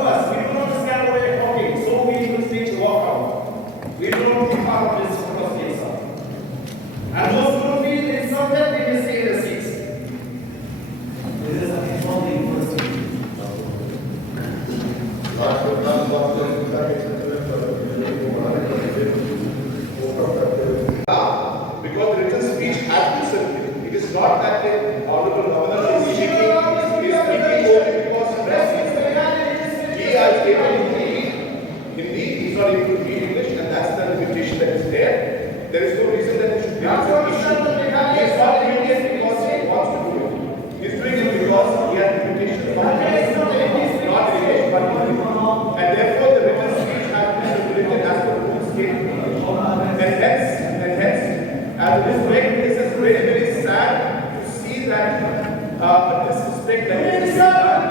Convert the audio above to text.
of us, we do not understand the way of talking, so we will speak to walk out. We do not be part of this process. And those who feel insulted, they will stay in the seats. This is a controlling person. Because written speech has to circulate. It is not that the Honorable Governor is speaking only because press is there. He is able to read Hindi, he is not able to read English, and that's the limitation that is there. There is no reason that he should be able to issue. He is not doing it because he wants to do it. He is doing it because he has limitations not English, but Hindi. And therefore the written speech has to be circulated as per the rules stated. And hence, as it is correct, this is very, very sad to see that disrespect that is being done.